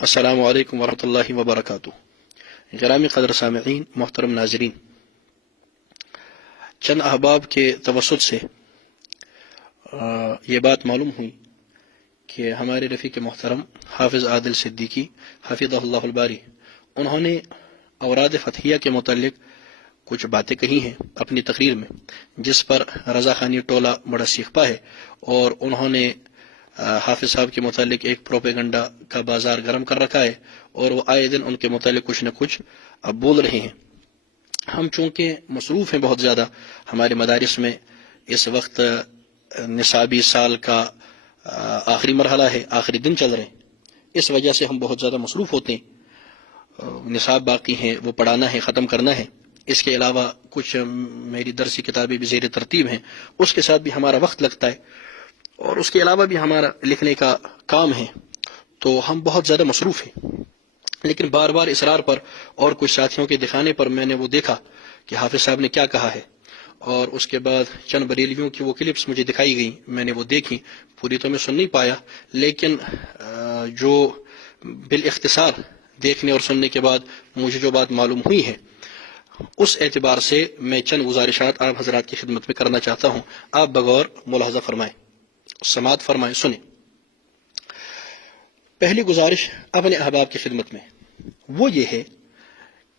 السلام علیکم ورحمۃ اللہ وبرکاتہ۔ گرامی قدر سامعین، محترم ناظرین، چند احباب کے توسط سے یہ بات معلوم ہوئی کہ ہمارے رفیق محترم حافظ عادل صدیقی حفظہ اللہ الباری انہوں نے اوراد فتحیہ کے متعلق کچھ باتیں کہی ہیں اپنی تقریر میں، جس پر رضا خانی ٹولہ بڑا سیکھپا ہے، اور انہوں نے حافظ صاحب کے متعلق ایک پروپیگنڈا کا بازار گرم کر رکھا ہے، اور وہ آئے دن ان کے متعلق کچھ نہ کچھ اب بول رہے ہیں۔ ہم چونکہ مصروف ہیں بہت زیادہ، ہمارے مدارس میں اس وقت نصابی سال کا آخری مرحلہ ہے، آخری دن چل رہے ہیں، اس وجہ سے ہم بہت زیادہ مصروف ہوتے ہیں۔ نصاب باقی ہیں، وہ پڑھانا ہے، ختم کرنا ہے۔ اس کے علاوہ کچھ میری درسی کتابیں بھی زیر ترتیب ہیں، اس کے ساتھ بھی ہمارا وقت لگتا ہے، اور اس کے علاوہ بھی ہمارا لکھنے کا کام ہے، تو ہم بہت زیادہ مصروف ہیں۔ لیکن بار بار اصرار پر اور کچھ ساتھیوں کے دکھانے پر میں نے وہ دیکھا کہ حافظ صاحب نے کیا کہا ہے، اور اس کے بعد چند بریلویوں کی وہ کلپس مجھے دکھائی گئیں، میں نے وہ دیکھی، پوری تو میں سن نہیں پایا، لیکن جو بالاختصار دیکھنے اور سننے کے بعد مجھے جو بات معلوم ہوئی ہے، اس اعتبار سے میں چند گزارشات آپ حضرات کی خدمت میں کرنا چاہتا ہوں۔ آپ بغور ملاحظہ فرمائیں، سماعت فرمائیں، سنیں۔ پہلی گزارش اپنے احباب کی خدمت میں وہ یہ ہے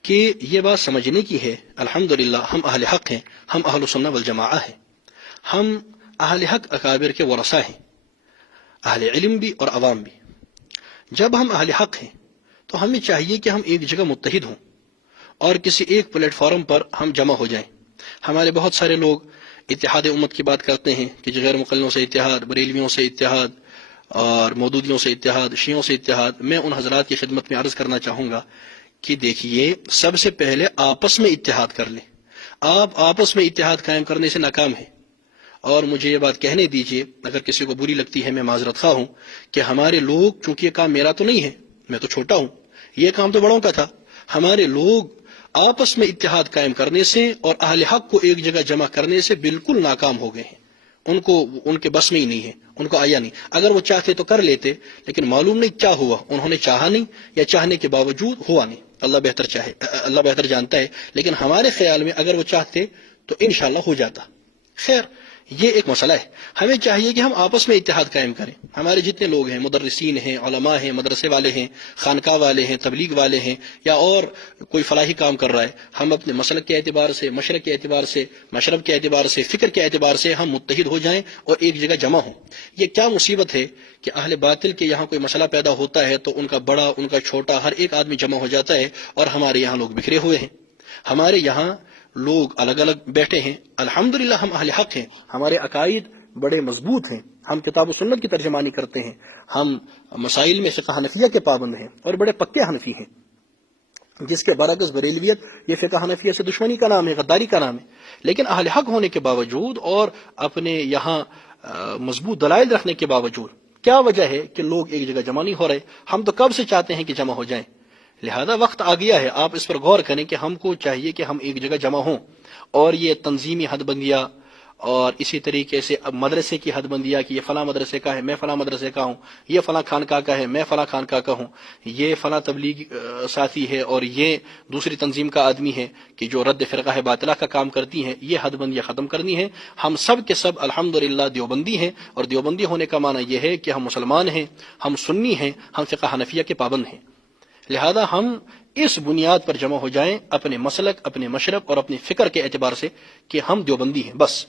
کہ یہ بات سمجھنے کی ہے، الحمدللہ ہم اہل حق ہیں، ہم اہل سنہ والجماعہ ہیں، ہم اہل حق اکابر کے ورثہ ہیں، اہل علم بھی اور عوام بھی۔ جب ہم اہل حق ہیں تو ہمیں چاہیے کہ ہم ایک جگہ متحد ہوں اور کسی ایک پلیٹ فارم پر ہم جمع ہو جائیں۔ ہمارے بہت سارے لوگ اتحاد امت کی بات کرتے ہیں کہ غیر مقلدوں سے اتحاد، بریلویوں سے اتحاد، اور مودودیوں سے اتحاد، شیعوں سے اتحاد۔ میں ان حضرات کی خدمت میں عرض کرنا چاہوں گا کہ دیکھیے، سب سے پہلے آپس میں اتحاد کر لیں۔ آپ آپس میں اتحاد قائم کرنے سے ناکام ہیں، اور مجھے یہ بات کہنے دیجئے، اگر کسی کو بری لگتی ہے میں معذرت خواہ ہوں، کہ ہمارے لوگ، چونکہ یہ کام میرا تو نہیں ہے، میں تو چھوٹا ہوں، یہ کام تو بڑوں کا تھا، ہمارے لوگ آپس میں اتحاد قائم کرنے سے اور اہل حق کو ایک جگہ جمع کرنے سے بالکل ناکام ہو گئے ہیں۔ ان کے بس میں ہی نہیں ہے، ان کو آیا نہیں۔ اگر وہ چاہتے تو کر لیتے، لیکن معلوم نہیں کیا ہوا، انہوں نے چاہا نہیں، یا چاہنے کے باوجود ہوا نہیں۔ اللہ بہتر جانتا ہے، لیکن ہمارے خیال میں اگر وہ چاہتے تو انشاءاللہ ہو جاتا۔ خیر، یہ ایک مسئلہ ہے۔ ہمیں چاہیے کہ ہم آپس میں اتحاد قائم کریں۔ ہمارے جتنے لوگ ہیں، مدرسین ہیں، علماء ہیں، مدرسے والے ہیں، خانقاہ والے ہیں، تبلیغ والے ہیں، یا اور کوئی فلاحی کام کر رہا ہے، ہم اپنے مسلک کے اعتبار سے، مشرق کے اعتبار سے، مشرب کے اعتبار سے، فکر کے اعتبار سے ہم متحد ہو جائیں اور ایک جگہ جمع ہوں۔ یہ کیا مصیبت ہے کہ اہل باطل کے یہاں کوئی مسئلہ پیدا ہوتا ہے تو ان کا بڑا، ان کا چھوٹا، ہر ایک آدمی جمع ہو جاتا ہے، اور ہمارے یہاں لوگ بکھرے ہوئے ہیں، ہمارے یہاں لوگ الگ الگ بیٹھے ہیں۔ الحمدللہ ہم اہل حق ہیں، ہمارے عقائد بڑے مضبوط ہیں، ہم کتاب و سنت کی ترجمانی کرتے ہیں، ہم مسائل میں فقہ حنفیہ کے پابند ہیں اور بڑے پکے حنفی ہیں، جس کے برعکس بریلویت یہ فقہ حنفیہ سے دشمنی کا نام ہے، غداری کا نام ہے۔ لیکن اہل حق ہونے کے باوجود اور اپنے یہاں مضبوط دلائل رکھنے کے باوجود کیا وجہ ہے کہ لوگ ایک جگہ جمع نہیں ہو رہے؟ ہم تو کب سے چاہتے ہیں کہ جمع ہو جائیں، لہذا وقت آ گیا ہے۔ آپ اس پر غور کریں کہ ہم کو چاہیے کہ ہم ایک جگہ جمع ہوں، اور یہ تنظیمی حد بندیاں اور اسی طریقے سے اب مدرسے کی حد بندیاں کہ یہ فلاں مدرسے کا ہے، میں فلاں مدرسے کا ہوں، یہ فلاں خانقاہ کا ہے، میں فلاں خانقاہ کا ہوں، یہ فلاں تبلیغ ساتھی ہے اور یہ دوسری تنظیم کا آدمی ہے کہ جو رد فرقہ باطلہ کا کام کرتی ہیں، یہ حد بندیاں ختم کرنی ہے۔ ہم سب کے سب الحمدللہ دیوبندی ہیں، اور دیوبندی ہونے کا معنی یہ ہے کہ ہم مسلمان ہیں، ہم سنی ہیں، ہم فقہ حنفیہ کے پابند ہیں۔ لہذا ہم اس بنیاد پر جمع ہو جائیں، اپنے مسلک، اپنے مشرب اور اپنے فکر کے اعتبار سے، کہ ہم دیوبندی ہیں، بس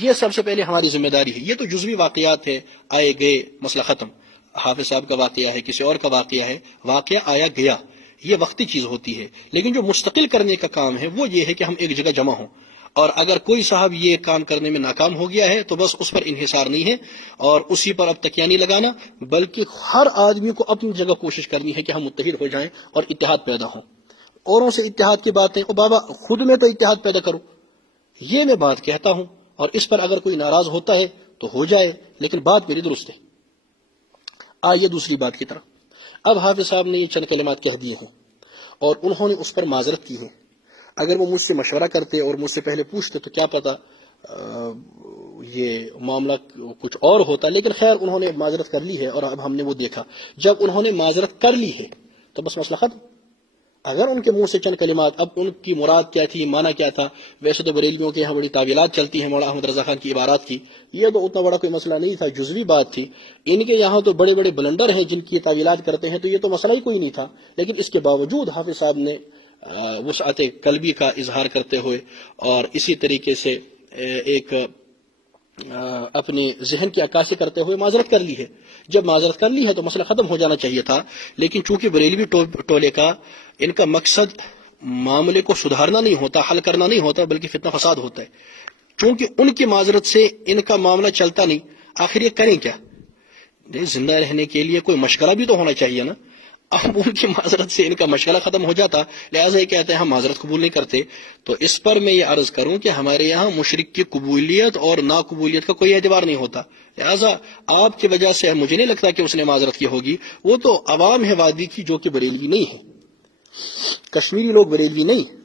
یہ سب سے پہلے ہماری ذمہ داری ہے۔ یہ تو جزوی واقعات ہے، آئے گئے، مسئلہ ختم۔ حافظ صاحب کا واقعہ ہے، کسی اور کا واقعہ ہے، واقعہ آیا گیا، یہ وقتی چیز ہوتی ہے۔ لیکن جو مستقل کرنے کا کام ہے وہ یہ ہے کہ ہم ایک جگہ جمع ہوں، اور اگر کوئی صاحب یہ کام کرنے میں ناکام ہو گیا ہے تو بس اس پر انحصار نہیں ہے اور اسی پر اب تکیہ نہیں لگانا، بلکہ ہر آدمی کو اپنی جگہ کوشش کرنی ہے کہ ہم متحد ہو جائیں اور اتحاد پیدا ہوں۔ اوروں سے اتحاد کی باتیں، او بابا خود میں تو اتحاد پیدا کرو، یہ میں بات کہتا ہوں، اور اس پر اگر کوئی ناراض ہوتا ہے تو ہو جائے، لیکن بات میری درست ہے۔ آئیے دوسری بات کی طرف۔ اب حافظ صاحب نے یہ چند کلمات کہہ دیے ہیں اور انہوں نے اس پر معذرت کی ہے۔ اگر وہ مجھ سے مشورہ کرتے اور مجھ سے پہلے پوچھتے تو کیا پتا یہ معاملہ کچھ اور ہوتا، لیکن خیر انہوں نے معذرت کر لی ہے اور اب ہم نے وہ دیکھا جب انہوں نے معذرت کر لی ہے تو بس مسئلہ ختم۔ اگر ان کے منہ سے چند کلمات، اب ان کی مراد کیا تھی، معنی کیا تھا، ویسے تو بریلویوں کے یہاں بڑی تعویلات چلتی ہیں مولانا احمد رضا خان کی عبارات کی، یہ تو اتنا بڑا کوئی مسئلہ نہیں تھا، جزوی بات تھی۔ ان کے یہاں تو بڑے بڑے بلنڈر ہیں جن کی تعویلات کرتے ہیں، تو یہ تو مسئلہ ہی کوئی نہیں تھا، لیکن اس کے باوجود حافظ صاحب نے وسعت قلبی کا اظہار کرتے ہوئے اور اسی طریقے سے ایک اپنی ذہن کی عکاسی کرتے ہوئے معذرت کر لی ہے۔ جب معذرت کر لی ہے تو مسئلہ ختم ہو جانا چاہیے تھا، لیکن چونکہ بریلوی ٹولے کا ان کا مقصد معاملے کو سدھارنا نہیں ہوتا، حل کرنا نہیں ہوتا، بلکہ فتنہ فساد ہوتا ہے۔ چونکہ ان کی معذرت سے ان کا معاملہ چلتا نہیں، آخر یہ کریں کیا؟ زندہ رہنے کے لیے کوئی مشغلہ بھی تو ہونا چاہیے نا۔ اب ان کی معذرت سے ان کا مشغلہ ختم ہو جاتا، لہٰذا یہ کہتے ہیں ہم معذرت قبول نہیں کرتے۔ تو اس پر میں یہ عرض کروں کہ ہمارے یہاں مشرک کی قبولیت اور ناقبولیت کا کوئی اعتبار نہیں ہوتا، لہٰذا آپ کی وجہ سے مجھے نہیں لگتا کہ اس نے معذرت کی ہوگی، وہ تو عوام ہے وادی کی جو کہ بریلوی نہیں ہے، کشمیری لوگ بریلوی نہیں۔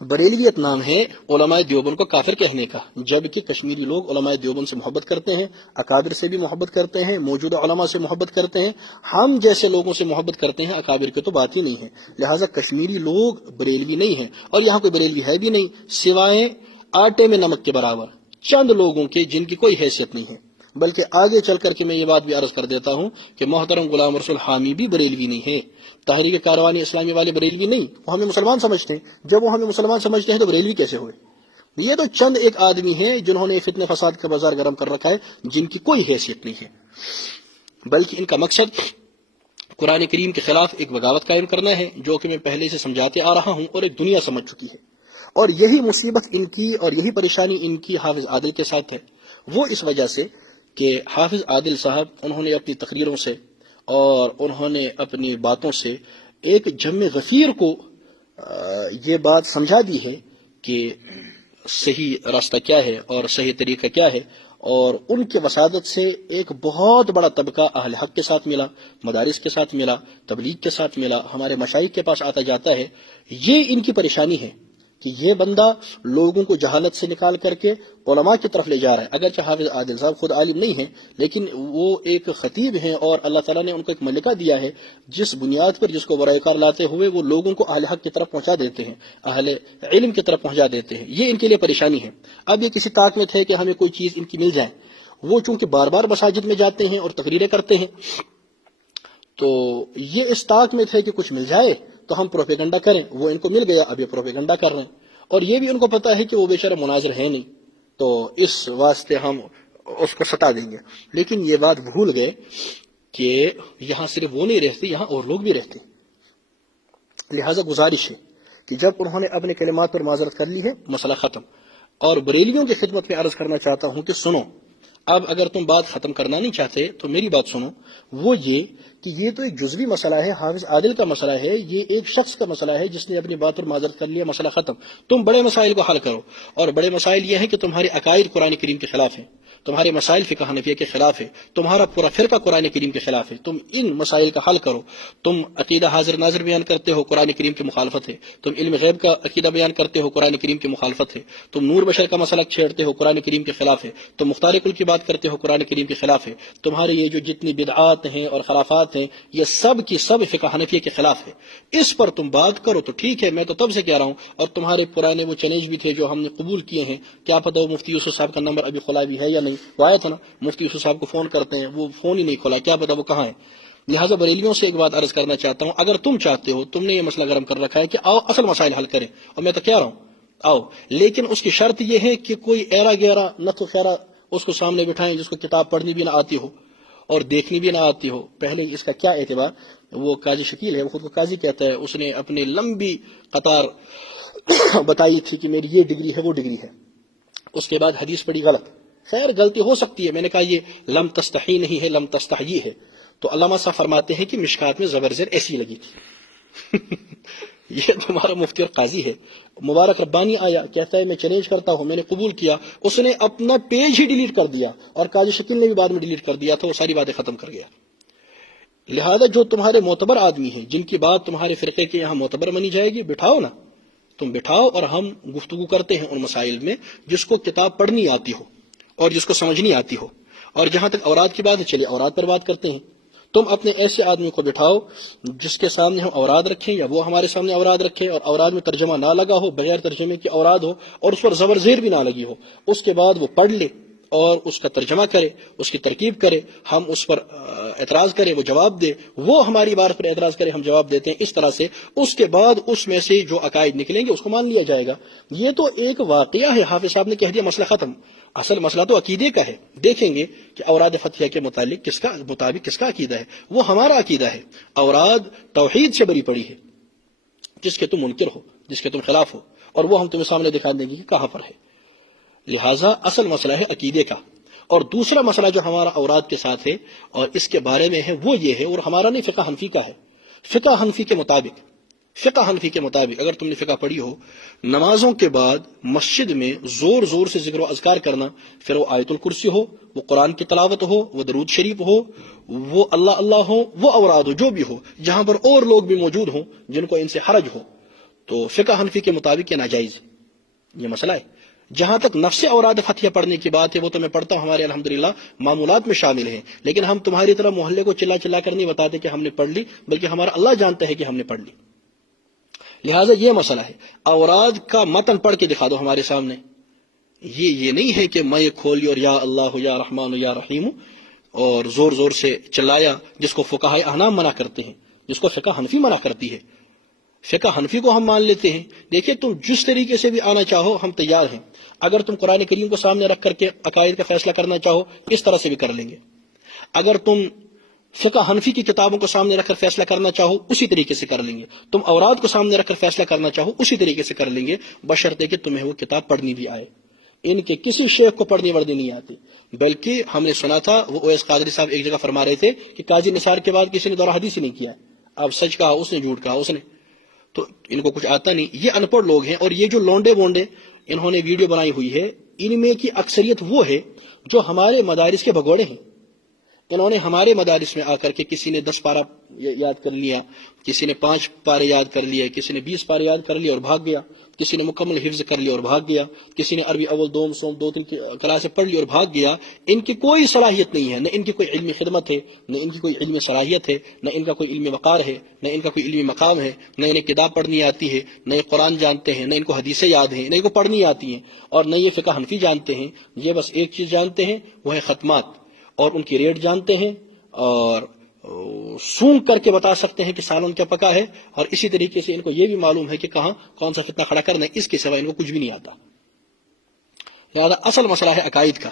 بریلویت نام ہے علماء دیوبند کو کافر کہنے کا، جبکہ کشمیری لوگ علماء دیوبند سے محبت کرتے ہیں، اکابر سے بھی محبت کرتے ہیں، موجودہ علماء سے محبت کرتے ہیں، ہم جیسے لوگوں سے محبت کرتے ہیں، اکابر کی تو بات ہی نہیں ہے۔ لہٰذا کشمیری لوگ بریلوی نہیں ہیں، اور یہاں کوئی بریلوی ہے بھی نہیں سوائے آٹے میں نمک کے برابر چند لوگوں کے جن کی کوئی حیثیت نہیں ہے۔ بلکہ آگے چل کر کے میں یہ بات بھی عرض کر دیتا ہوں کہ محترم غلام رسول حامی بھی بریلوی نہیں ہے، تحریک کاروان اسلامی والے بریلوی نہیں، وہ ہمیں مسلمان سمجھتے ہیں۔ جب وہ ہمیں مسلمان سمجھتے ہیں تو بریلوی کیسے ہوئے؟ یہ تو چند ایک آدمی ہیں جنہوں نے فتنہ فساد کا بازار گرم کر رکھا ہے، جن کی کوئی حیثیت نہیں ہے، بلکہ ان کا مقصد قرآن کریم کے خلاف ایک بغاوت قائم کرنا ہے، جو کہ میں پہلے سے سمجھاتے آ رہا ہوں اور ایک دنیا سمجھ چکی ہے۔ اور یہی مصیبت ان کی اور یہی پریشانی ان کی حافظ عادل کے ساتھ ہے، وہ اس وجہ سے کہ حافظ عادل صاحب انہوں نے اپنی تقریروں سے اور انہوں نے اپنی باتوں سے ایک جم غفیر کو یہ بات سمجھا دی ہے کہ صحیح راستہ کیا ہے اور صحیح طریقہ کیا ہے، اور ان کے وسادت سے ایک بہت بڑا طبقہ اہل حق کے ساتھ ملا، مدارس کے ساتھ ملا، تبلیغ کے ساتھ ملا، ہمارے مشائخ کے پاس آتا جاتا ہے۔ یہ ان کی پریشانی ہے کہ یہ بندہ لوگوں کو جہالت سے نکال کر کے علماء کی طرف لے جا رہا ہے۔ اگرچہ حافظ عادل صاحب خود عالم نہیں ہیں، لیکن وہ ایک خطیب ہیں اور اللہ تعالیٰ نے ان کو ایک ملکہ دیا ہے، جس بنیاد پر جس کو برائے کار لاتے ہوئے وہ لوگوں کو اہل حق کی طرف پہنچا دیتے ہیں، اہل علم کی طرف پہنچا دیتے ہیں۔ یہ ان کے لیے پریشانی ہے۔ اب یہ کسی طاق میں تھے کہ ہمیں کوئی چیز ان کی مل جائے، وہ چونکہ بار بار مساجد میں جاتے ہیں اور تقریریں کرتے ہیں، تو یہ اس طاق میں تھے کہ کچھ مل جائے تو ہم پروپیگنڈا کریں۔ وہ ان کو مل گیا، اب یہ پروپیگنڈا کر رہے ہیں، اور یہ بھی ان کو پتا ہے کہ وہ بیچارہ مناظر ہے نہیں، تو اس واسطے ہم اس کو ستا دیں گے۔ لیکن یہ بات بھول گئے کہ یہاں صرف وہ نہیں رہتے، یہاں اور لوگ بھی رہتے۔ لہٰذا گزارش ہے کہ جب انہوں نے اپنے کلمات پر معذرت کر لی ہے، مسئلہ ختم۔ اور بریلویوں کی خدمت میں عرض کرنا چاہتا ہوں کہ سنو، اب اگر تم بات ختم کرنا نہیں چاہتے تو میری بات سنو، وہ یہ کہ یہ تو ایک جزوی مسئلہ ہے، حافظ عادل کا مسئلہ ہے، یہ ایک شخص کا مسئلہ ہے جس نے اپنی بات پر معذرت کر لیا، مسئلہ ختم۔ تم بڑے مسائل کو حل کرو، اور بڑے مسائل یہ ہیں کہ تمہارے عقائد قرآن کریم کے خلاف ہیں، تمہارے مسائل فقہ حنفیہ کے خلاف ہے، تمہارا پورا فرقہ قرآن کریم کے خلاف ہے، تم ان مسائل کا حل کرو۔ تم عقیدہ حاضر ناظر بیان کرتے ہو، قرآن کریم کی مخالفت ہے۔ تم علم غیب کا عقیدہ بیان کرتے ہو، قرآن کریم کی مخالفت ہے۔ تم نور بشر کا مسئلہ چھیڑتے ہو، قرآن کریم کے خلاف ہے۔ تم مختار کل کی بات کرتے ہو، قرآن کریم کے خلاف ہے۔ تمہارے یہ جو جتنی بدعات ہیں اور خرافات ہیں، یہ سب کی سب فقہ حنفیہ کے خلاف ہے۔ اس پر تم بات کرو تو ٹھیک ہے، میں تو تب سے کہہ رہا ہوں، اور تمہارے پرانے وہ چیلنج بھی تھے جو ہم نے قبول کیے ہیں، کیا پتہ وہ مفتی یوسف صاحب کا نمبر ابھی کھلا بھی ہے یا نہیں، وہ آیا تھا نا، مفتی یوسف صاحب کو فون کرتے ہیں، وہ فون ہی نہیں کھولا، کیا پتہ وہ کہاں ہے۔ لہٰذا بریلیوں سے ایک بات عرض کرنا چاہتا ہوں، اگر تم چاہتے ہو، تم نے یہ مسئلہ گرم کر رکھا ہے کہ آؤ اصل مسائل حل کریں، اور میں تو کہہ رہا ہوں آؤ، لیکن اس کی شرط یہ ہے کہ کوئی ایرا گیرا نت خیرا اس کو سامنے بٹھائیں جس کو کتاب پڑھنی بھی نہ آتی ہو اور دیکھنی بھی نہ آتی ہو۔ پہلے اس کا کیا اعتبار، وہ قاضی شکیل ہے، وہ خود کو قاضی کہتا ہے، اس نے اپنی لمبی قطار بتائی تھی کہ میری یہ ڈگری ہے وہ ڈگری ہے، اس کے بعد حدیث پڑھی غلط۔ خیر غلطی ہو سکتی ہے، میں نے کہا یہ لم تستحی نہیں ہے، لم تستحیی ہے۔ تو علامہ صاحب فرماتے ہیں کہ مشکات میں زبر زیر ایسی لگی تھی۔ یہ تمہارا مفتی اور قاضی ہے۔ مبارک ربانی آیا، کہتا ہے میں چیلنج کرتا ہوں، میں نے قبول کیا، اس نے اپنا پیج ہی ڈیلیٹ کر دیا، اور قاضی شکیل نے بھی بعد میں ڈیلیٹ کر دیا تھا، وہ ساری باتیں ختم کر گیا۔ لہذا جو تمہارے معتبر آدمی ہیں، جن کی بات تمہارے فرقے کے یہاں معتبر مانی جائے گی، بٹھاؤ نا، تم بٹھاؤ، اور ہم گفتگو کرتے ہیں ان مسائل میں جس کو کتاب پڑھنی آتی ہو، اور جس کو سمجھ نہیں آتی ہو. اور جہاں تک اوراد کی بات ہے، چلیے اوراد پر بات کرتے ہیں. تم اپنے ایسے آدمی کو بٹھاؤ جس کے سامنے ہم اوراد رکھیں یا وہ ہمارے سامنے اوراد رکھے، اور اوراد میں ترجمہ نہ لگا ہو، بغیر ترجمے کی اوراد ہو، اور اس پر زبر زیر بھی نہ لگی ہو. اس کے بعد وہ پڑھ لے اور اس کا ترجمہ کرے، اس کی ترکیب کرے، ہم اس پر اعتراض کرے، وہ جواب دے، وہ ہماری بات پر اعتراض کرے، ہم جواب دیتے ہیں. اس طرح سے اس کے بعد اس میں سے جو عقائد نکلیں گے اس کو مان لیا جائے گا. یہ تو ایک واقعہ ہے، حافظ صاحب نے کہہ دیا مسئلہ ختم. اصل مسئلہ تو عقیدے کا ہے. دیکھیں گے کہ اوراد فتحیہ کے متعلق کس کا عقیدہ ہے. وہ ہمارا عقیدہ ہے. اوراد توحید سے بری پڑی ہے، جس کے تم منکر ہو، جس کے تم خلاف ہو، اور وہ ہم تمہیں سامنے دکھا دیں گے کہ کہاں پر ہے. لہٰذا اصل مسئلہ ہے عقیدے کا. اور دوسرا مسئلہ جو ہمارا اوراد کے ساتھ ہے اور اس کے بارے میں ہے وہ یہ ہے، اور ہمارا نہیں، فقہ حنفی کا ہے. فقہ حنفی کے مطابق اگر تم نے فقہ پڑھی ہو، نمازوں کے بعد مسجد میں زور زور سے ذکر و اذکار کرنا، پھر وہ آیت الکرسی ہو، وہ قرآن کی تلاوت ہو، وہ درود شریف ہو، وہ اللہ اللہ ہو، وہ اوراد ہو، جو بھی ہو، جہاں پر اور لوگ بھی موجود ہوں جن کو ان سے حرج ہو، تو فقہ حنفی کے مطابق یہ ناجائز ہے. یہ مسئلہ ہے. جہاں تک نفس اوراد فتحیہ پڑھنے کی بات ہے، وہ تو میں پڑھتا ہوں، ہمارے الحمدللہ معمولات میں شامل ہیں، لیکن ہم تمہاری طرح محلے کو چلا چلا کر نہیں بتاتے کہ ہم نے پڑھ لی، بلکہ ہمارا اللہ جانتا ہے کہ ہم نے پڑھ لی. لہٰذا یہ مسئلہ ہے. اوراد کا متن پڑھ کے دکھا دو ہمارے سامنے. یہ نہیں ہے کہ میں کھولی اور یا اللہ یا رحمان یا رحیم اور زور زور سے چلایا، جس کو فقہاء احناف منع کرتے ہیں، جس کو فقہ حنفی منع کرتی ہے. فقہ حنفی کو ہم مان لیتے ہیں. دیکھیں تم جس طریقے سے بھی آنا چاہو ہم تیار ہیں. اگر تم قرآن کریم کو سامنے رکھ کر کے عقائد کا فیصلہ کرنا چاہو اس طرح سے بھی کر لیں گے. اگر تم فقہ حنفی کی کتابوں کو سامنے رکھ کر فیصلہ کرنا چاہو اسی طریقے سے کر لیں گے. تم اوراد کو سامنے رکھ کر فیصلہ کرنا چاہو اسی طریقے سے کر لیں گے، بشرطے کہ تمہیں وہ کتاب پڑھنی بھی آئے. ان کے کسی شیخ کو پڑھنی وڑھنی نہیں آتی. بلکہ ہم نے سنا تھا وہ اویس قادری صاحب ایک جگہ فرما رہے تھے کہ قاضی نثار کے بعد کسی نے دورہ حدیث ہی نہیں کیا ہے. اب سچ کہا اس نے، جھوٹ کہا اس نے، تو ان کو کچھ آتا نہیں. یہ ان پڑھ لوگ ہیں. اور یہ جو لونڈے بونڈے انہوں نے ویڈیو بنائی ہوئی ہے، ان میں کی اکثریت وہ ہے جو ہمارے مدارس کے بھگوڑے ہیں. انہوں نے ہمارے مدارس میں آ کر کے کسی نے 10 پارہ یاد کر لیا، کسی نے 5 پارے یاد کر لیے، کسی نے 20 پارے یاد کر لیے اور بھاگ گیا، کسی نے مکمل حفظ کر لیا اور بھاگ گیا، کسی نے عربی اول دوم سوم 2-3 کلاسیں پڑھ لی اور بھاگ گیا. ان کی کوئی صلاحیت نہیں ہے، نہ ان کی کوئی علمی خدمت ہے، نہ ان کی کوئی علمی صلاحیت ہے، نہ ان کا کوئی علمی وقار ہے، نہ ان کا کوئی علمی مقام ہے، نہ انہیں کتاب پڑھنی آتی ہے، نہ یہ قرآن جانتے ہیں، نہ ان کو حدیثیں یاد ہیں، نہ ان کو پڑھنی آتی ہیں، اور نہ یہ فقہ حنفی جانتے ہیں. یہ بس ایک چیز جانتے ہیں، وہ ہے ختمات، اور ان کی ریٹ جانتے ہیں، اور سونگ کر کے بتا سکتے ہیں کہ سالن کیا پکا ہے. اور اسی طریقے سے ان کو یہ بھی معلوم ہے کہ کہاں کون سا فتنہ کھڑا کرنا ہے. اس کے سوا ان کو کچھ بھی نہیں آتا. لہذا اصل مسئلہ ہے عقائد کا.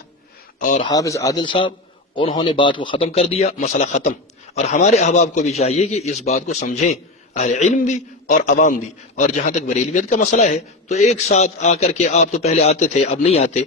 اور حافظ عادل صاحب انہوں نے بات کو ختم کر دیا، مسئلہ ختم. اور ہمارے احباب کو بھی چاہیے کہ اس بات کو سمجھیں، اہل علم بھی اور عوام بھی. اور جہاں تک بریلویت کا مسئلہ ہے تو ایک ساتھ آ کر کے، آپ تو پہلے آتے تھے اب نہیں آتے،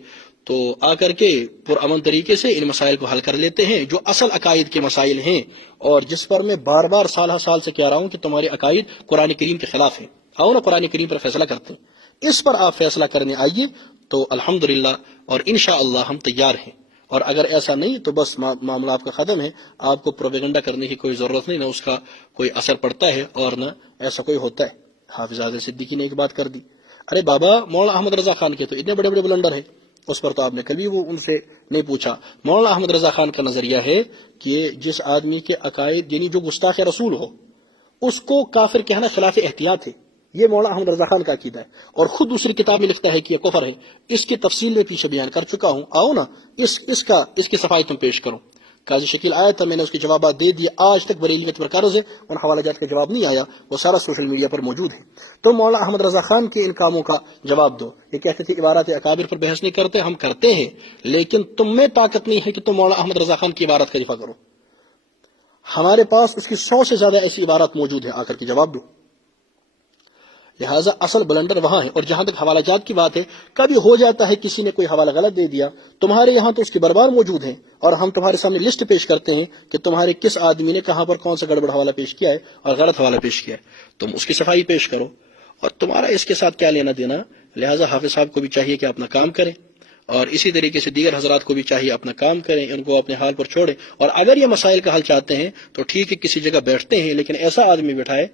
تو آ کر کے پرامن طریقے سے ان مسائل کو حل کر لیتے ہیں جو اصل عقائد کے مسائل ہیں، اور جس پر میں بار بار سال سے کہہ رہا ہوں کہ تمہارے عقائد قرآن کریم کے خلاف ہیں. آؤ نا قرآن کریم پر فیصلہ کرتے ہیں. اس پر آپ فیصلہ کرنے آئیے تو الحمدللہ، اور انشاءاللہ ہم تیار ہیں. اور اگر ایسا نہیں تو بس معاملہ آپ کا ختم ہے. آپ کو پروپیگنڈا کرنے کی کوئی ضرورت نہیں، نہ اس کا کوئی اثر پڑتا ہے اور نہ ایسا کوئی ہوتا ہے. حافظ عادل صدیقی نے ایک بات کر دی، ارے بابا مولانا احمد رضا خان کے تو اتنے بڑے بڑے بلنڈر ہیں، اس پر تو آپ نے کبھی وہ ان سے نہیں پوچھا. مولانا احمد رضا خان کا نظریہ ہے کہ جس آدمی کے عقائد یعنی جو گستاخ رسول ہو اس کو کافر کہنا خلاف احتیاط ہے. یہ مولانا احمد رضا خان کا عقیدہ ہے، اور خود دوسری کتاب میں لکھتا ہے کہ یہ کفر ہے. اس کی تفصیل میں پیچھے بیان کر چکا ہوں. آؤ نا اس کی صفائی تم پیش کرو. قاضی شکیل آیا تھا، میں نے اس کے جوابات دے دیے. آج تک بریلیت پر قرض ہے، ان حوالہ جات کا جواب نہیں آیا، وہ سارا سوشل میڈیا پر موجود ہے. تو مولانا احمد رضا خان کے ان کاموں کا جواب دو. یہ کہتے تھے عبارات اکابر پر بحث نہیں کرتے، ہم کرتے ہیں، لیکن تم میں طاقت نہیں ہے کہ تم مولانا احمد رضا خان کی عبارت کا دفاع کرو. ہمارے پاس اس کی 100 سے زیادہ ایسی عبارات موجود ہیں، آ کر کے جواب دو. لہٰذا اصل بلنڈر وہاں ہے. اور جہاں تک حوالہ جات کی بات ہے، کبھی ہو جاتا ہے کسی نے کوئی حوالہ غلط دے دیا، تمہارے یہاں تو اس کی برباد موجود ہیں، اور ہم تمہارے سامنے لسٹ پیش کرتے ہیں کہ تمہارے کس آدمی نے کہاں پر کون سا گڑبڑ حوالہ پیش کیا ہے اور غلط حوالہ پیش کیا ہے. تم اس کی صفائی پیش کرو، اور تمہارا اس کے ساتھ کیا لینا دینا. لہٰذا حافظ صاحب کو بھی چاہیے کہ اپنا کام کریں، اور اسی طریقے سے دیگر حضرات کو بھی چاہیے اپنا کام کریں، ان کو اپنے حال پر چھوڑیں. اور اگر یہ مسائل کا حل چاہتے ہیں تو ٹھیک ہے، کسی جگہ بیٹھتے ہیں، لیکن ایسا آدمی بٹھائے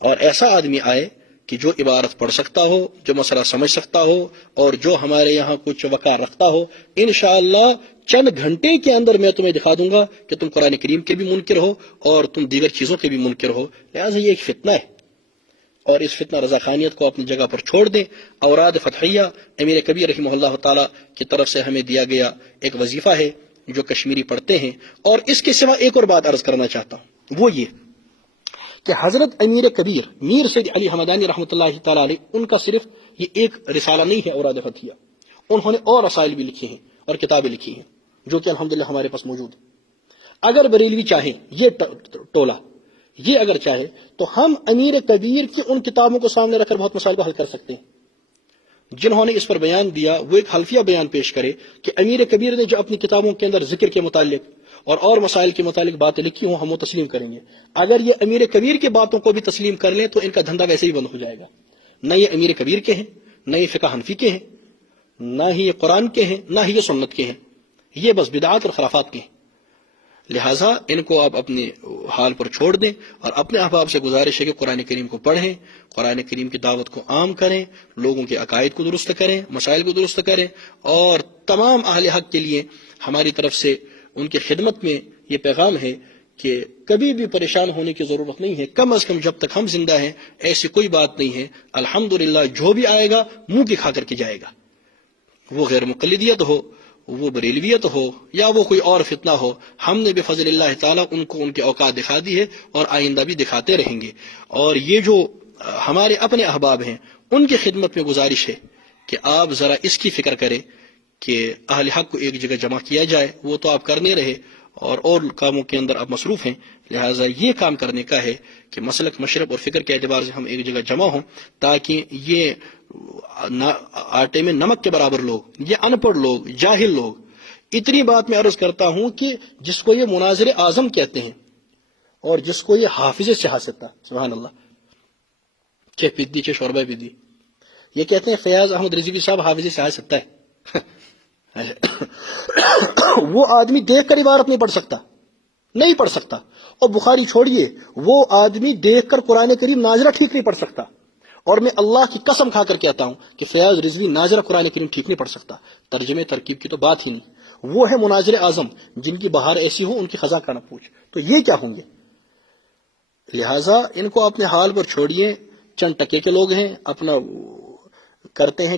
اور ایسا آدمی آئے کہ جو عبارت پڑھ سکتا ہو، جو مسئلہ سمجھ سکتا ہو اور جو ہمارے یہاں کچھ وقار رکھتا ہو، انشاءاللہ چند گھنٹے کے اندر میں تمہیں دکھا دوں گا کہ تم قرآن کریم کے بھی منکر ہو اور تم دیگر چیزوں کے بھی منکر ہو۔ لہٰذا یہ ایک فتنہ ہے، اور اس فتنہ رضاخانیت کو اپنی جگہ پر چھوڑ دیں۔ اوراد فتحیہ امیر کبیر رحمہ اللہ تعالیٰ کی طرف سے ہمیں دیا گیا ایک وظیفہ ہے جو کشمیری پڑھتے ہیں۔ اور اس کے سوا ایک اور بات عرض کرنا چاہتا ہوں، وہ یہ کہ حضرت امیر کبیر میر سید علی حمدانی رحمۃ اللہ تعالیٰ علیہ، ان کا صرف یہ ایک رسالہ نہیں ہے اوراد فتحیہ، انہوں نے اور رسائل بھی لکھی ہیں اور کتابیں لکھی ہیں جو کہ الحمدللہ ہمارے پاس موجود ہیں۔ اگر بریلوی چاہیں، یہ ٹولہ یہ اگر چاہے تو ہم امیر کبیر کی ان کتابوں کو سامنے رکھ کر بہت مسائل کو حل کر سکتے ہیں۔ جنہوں نے اس پر بیان دیا وہ ایک حلفیہ بیان پیش کرے کہ امیر کبیر نے جو اپنی کتابوں کے اندر ذکر کے متعلق اور مسائل کے متعلق باتیں لکھی ہوں ہم وہ تسلیم کریں گے۔ اگر یہ امیر کبیر کی باتوں کو بھی تسلیم کر لیں تو ان کا دھندا ویسے ہی بند ہو جائے گا۔ نہ یہ امیر کبیر کے ہیں، نہ یہ فقہ حنفی کے ہیں، نہ ہی یہ قرآن کے ہیں، نہ ہی یہ سنت کے ہیں، یہ بس بدعات اور خرافات کے ہیں۔ لہٰذا ان کو آپ اپنے حال پر چھوڑ دیں اور اپنے احباب سے گزارش ہے کہ قرآن کریم کو پڑھیں، قرآن کریم کی دعوت کو عام کریں، لوگوں کے عقائد کو درست کریں، مسائل کو درست کریں، اور تمام اہل حق کے لیے ہماری طرف سے ان کی خدمت میں یہ پیغام ہے کہ کبھی بھی پریشان ہونے کی ضرورت نہیں ہے۔ کم از کم جب تک ہم زندہ ہیں ایسی کوئی بات نہیں ہے۔ الحمدللہ جو بھی آئے گا منہ کی کھا کر کے جائے گا، وہ غیر مقلدیت ہو، وہ بریلویت ہو، یا وہ کوئی اور فتنہ ہو، ہم نے بفضل اللہ تعالیٰ ان کو ان کے اوقات دکھا دی ہے اور آئندہ بھی دکھاتے رہیں گے۔ اور یہ جو ہمارے اپنے احباب ہیں ان کی خدمت میں گزارش ہے کہ آپ ذرا اس کی فکر کریں کہ اہل حق کو ایک جگہ جمع کیا جائے۔ وہ تو آپ کرنے رہے اور کاموں کے اندر آپ مصروف ہیں، لہٰذا یہ کام کرنے کا ہے کہ مسلک مشرب اور فکر کے اعتبار سے ہم ایک جگہ جمع ہوں، تاکہ یہ آٹے میں نمک کے برابر لوگ، یہ ان پڑھ لوگ، جاہل لوگ، اتنی بات میں عرض کرتا ہوں کہ جس کو یہ مناظر اعظم کہتے ہیں اور جس کو یہ حافظ سیاست، سبحان اللہ، چھ پدی چھ شوربہ پدی، یہ کہتے ہیں فیاض احمد رضوی صاحب حافظ سیاست ہے۔ وہ آدمی دیکھ کر عبارت نہیں پڑھ سکتا، اور بخاری چھوڑیے، وہ آدمی دیکھ کر قرآن کریم ناظرہ ٹھیک نہیں پڑھ سکتا۔ اور میں اللہ کی قسم کھا کر کہتا ہوں کہ فیاض رضوی ناظرہ قرآن کریم ٹھیک نہیں پڑھ سکتا، ترجمے ترکیب کی تو بات ہی نہیں۔ وہ ہے مناظر اعظم، جن کی بہار ایسی ہو ان کی خزاں کا نہ پوچھ، تو یہ کیا ہوں گے؟ لہٰذا ان کو اپنے حال پر چھوڑیے، چند ٹکے کے لوگ ہیں، اپنا کرتے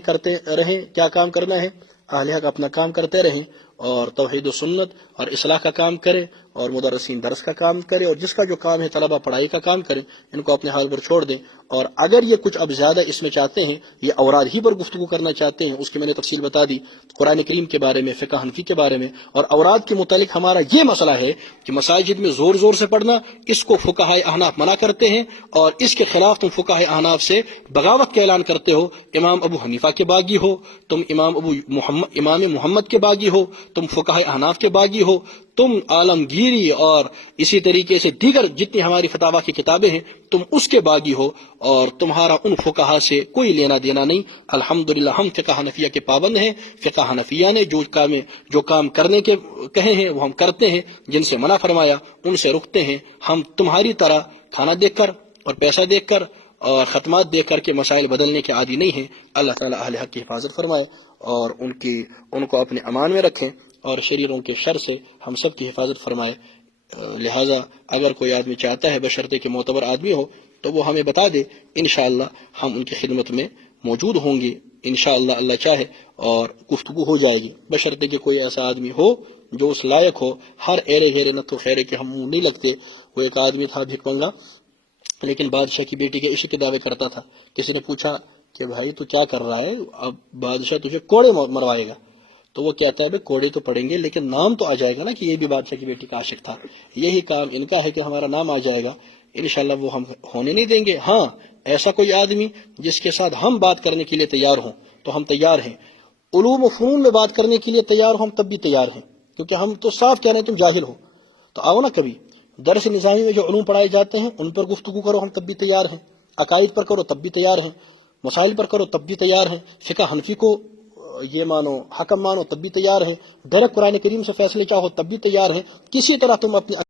رہیں، کیا کام کرنا ہے، اہل حق اپنا کام کرتے رہیں، اور توحید و سنت اور اصلاح کا کام کریں، اور مدرسین درس کا کام کریں، اور جس کا جو کام ہے طلبہ پڑھائی کا کام کریں۔ ان کو اپنے حال پر چھوڑ دیں، اور اگر یہ کچھ اب زیادہ اس میں چاہتے ہیں، یہ اوراد ہی پر گفتگو کرنا چاہتے ہیں، اس کی میں نے تفصیل بتا دی، قرآن کریم کے بارے میں، فقہ حنفی کے بارے میں، اور اوراد کے متعلق ہمارا یہ مسئلہ ہے کہ مساجد میں زور زور سے پڑھنا، اس کو فقہائے احناف منع کرتے ہیں، اور اس کے خلاف تم فقہائے احناف سے بغاوت کا اعلان کرتے ہو۔ امام ابو حنیفہ کے باغی ہو تم، امام محمد کے باغی ہو تم، فقہائے احناف کے باغی ہو تم، عالمگیری اور اسی طریقے سے دیگر جتنی ہماری فتاوا کی کتابیں ہیں تم اس کے باغی ہو، اور تمہارا ان فقہا سے کوئی لینا دینا نہیں۔ الحمدللہ ہم فقہ حنفیہ کے پابند ہیں۔ فقہ حنفیہ نے جو کام کرنے کے کہے ہیں وہ ہم کرتے ہیں، جن سے منع فرمایا ان سے رکتے ہیں۔ ہم تمہاری طرح کھانا دیکھ کر اور پیسہ دیکھ کر اور ختمات دیکھ کر کے مسائل بدلنے کے عادی نہیں ہیں۔ اللہ تعالیٰ اہل حق کی حفاظت فرمائے اور ان کو اپنے امان میں رکھیں، اور شریروں کے شر سے ہم سب کی حفاظت فرمائے۔ لہٰذا اگر کوئی آدمی چاہتا ہے بشرطے کہ معتبر آدمی ہو تو وہ ہمیں بتا دے، انشاءاللہ ہم ان کی خدمت میں موجود ہوں گے، انشاءاللہ اللہ چاہے، اور گفتگو ہو جائے گی، بشرطے کہ کوئی ایسا آدمی ہو جو اس لائق ہو۔ ہر ایرے گھیرے نتو خیرے کے ہم منہ نہیں لگتے۔ وہ ایک آدمی تھا بھیک منگا، لیکن بادشاہ کی بیٹی کے عشق کے دعوے کرتا تھا۔ کسی نے پوچھا کہ بھائی تو کیا کر رہا ہے، اب بادشاہ تجھے کوڑے مروائے گا، تو وہ کہتا ہے بھائی کوڑے تو پڑیں گے لیکن نام تو آ جائے گا نا کہ یہ بھی بادشاہ کی بیٹی کا عاشق تھا۔ یہی کام ان کا ہے کہ ہمارا نام آ جائے گا، انشاءاللہ وہ ہم ہونے نہیں دیں گے۔ ہاں ایسا کوئی آدمی جس کے ساتھ ہم بات کرنے کے لیے تیار ہوں تو ہم تیار ہیں، علوم و فنون میں بات کرنے کے لیے تیار ہوں ہم تب بھی تیار ہیں، کیونکہ ہم تو صاف کہہ رہے ہیں تم جاہل ہو، تو آؤ نا کبھی درس نظامی میں جو علوم پڑھائے جاتے ہیں ان پر گفتگو کرو، ہم تب بھی تیار ہیں، عقائد پر کرو تب بھی تیار ہیں، مسائل پر کرو تب بھی تیار ہیں، فقہ حنفی کو یہ مانو حکم مانو تب بھی تیار ہیں، ڈائریکٹ قرآن کریم سے فیصلے چاہو تب بھی تیار ہیں۔ کسی طرح تم اپنی